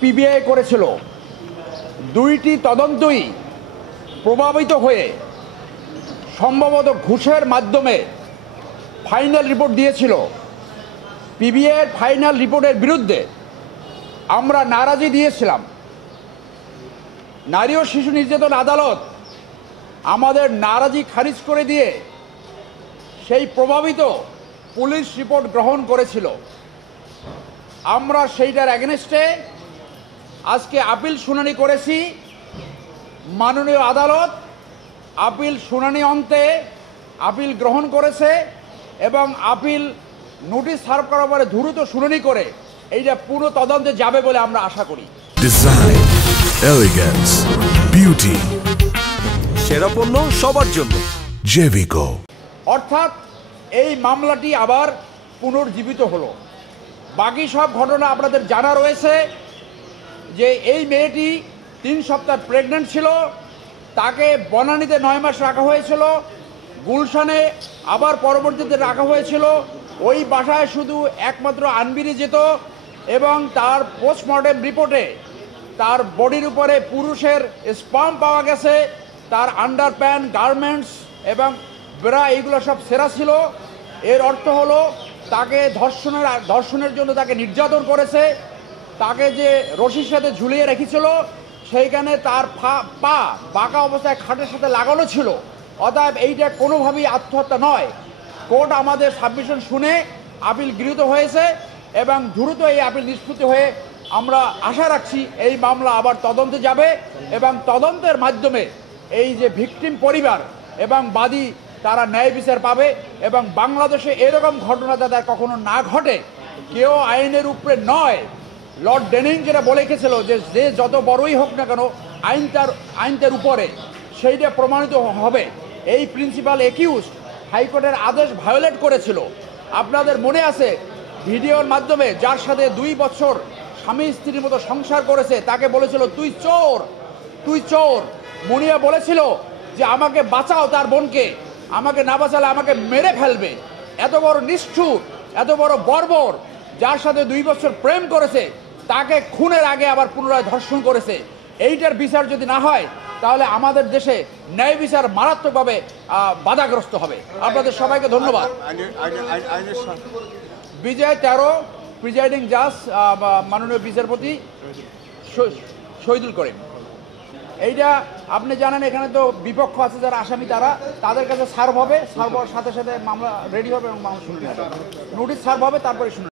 PBI করেছিল, দুইটি তদন্তই প্রভাবিত হয়ে সম্ভবত ঘুষের মাধ্যমে ফাইনাল রিপোর্ট দিয়েছিল। পিবিআইয়ের ফাইনাল রিপোর্টের বিরুদ্ধে আমরা নারাজি দিয়েছিলাম। নারী ও শিশু নির্যাতন আদালত আমাদের নারাজি খারিজ করে দিয়ে সেই প্রভাবিত পুলিশ রিপোর্ট গ্রহণ করেছিল। আমরা সেইটার অ্যাগেনস্টে আজকে আপিল শুনানি করেছি। মাননীয় আদালত আপিল শুনানি অন্তে আপিল গ্রহণ করেছে এবং আপিল নোটিশ সার্ভ করার পরে দ্রুত শুনানি করে এইটা পুরো তদন্তে যাবে বলে আমরা আশা করি। ডিজাইন, এলিগেন্স, বিউটি, সেরা পণ্য সবার জন্য জেভিকো। অর্থাৎ এই মামলাটি আবার পুনর্জীবিত হলো। বাকি সব ঘটনা আপনাদের জানা রয়েছে যে এই মেয়েটি 3 সপ্তাহ প্রেগনেন্ট ছিল, তাকে বনানীতে 9 মাস রাখা হয়েছিল, গুলশানে আবার পরবর্তীতে রাখা হয়েছিল। ওই বাসায় শুধু একমাত্র আনবিরি যেত এবং তার পোস্টমর্টেম রিপোর্টে তার বডির উপরে পুরুষের স্পার্ম পাওয়া গেছে, তার আন্ডার প্যান্ট, গার্মেন্টস এবং ব্রা এইগুলো সব সেরা ছিল। এর অর্থ হলো তাকে ধর্ষণের জন্য তাকে নির্যাতন করেছে। তাকে যে রশির সাথে ঝুলিয়ে রেখেছিল সেইখানে তার পা বাঁকা অবস্থায় খাটের সাথে লাগানো ছিল। অতএব এইটা কোনোভাবেই আত্মহত্যা নয়। কোর্ট আমাদের সাবমিশন শুনে আপিল গৃহীত হয়েছে এবং দ্রুত এই আপিল নিষ্পত্তি হয়ে আমরা আশা রাখছি এই মামলা আবার তদন্তে যাবে এবং তদন্তের মাধ্যমে এই যে ভিকটিম পরিবার এবং বাদী তারা ন্যায় বিচার পাবে এবং বাংলাদেশে এরকম ঘটনা যাতে কখনো না ঘটে। কেউ আইনের উপরে নয়। লর্ড ডেনিং যেটা বলে গেছিল যে যত বড়ই হোক না কেন আইন তার উপরে, সেইটা প্রমাণিত হবে। এই প্রিন্সিপাল একিউজ হাইকোর্টের আদেশ ভায়োলেট করেছিল। আপনাদের মনে আছে ভিডিওর মাধ্যমে যার সাথে 2 বছর স্বামী স্ত্রীর মতো সংসার করেছে তাকে বলেছিল তুই চোর, তুই চোর। মুনিয়া বলেছিল যে আমাকে বাঁচাও, তার বোনকে, আমাকে না বাঁচালে আমাকে মেরে ফেলবে। এত বড় নিষ্ঠুর, এত বড় বর্বর, যার সাথে 2 বছর প্রেম করেছে তাকে খুনের আগে আবার পুনরায় ধর্ষণ করেছে। এইটার বিচার যদি না হয় তাহলে আমাদের দেশে ন্যায় বিচার মারাত্মকভাবে বাধাগ্রস্ত হবে। আপনাদের সবাইকে ধন্যবাদ। বিজয় 13 প্রিজাইডিং জাজ মাননীয় বিচারপতি শহীদুল করিম। এইটা আপনি জানেন এখানে তো বিপক্ষ আছে যারা আসামি, তাদের কাছে সার্ভ হবে, সার্ভ হওয়ার সাথে সাথে মামলা রেডি হবে এবং মামলা শুনতে হবে। নোটিশ সার্ভ হবে, তারপরে শুনতে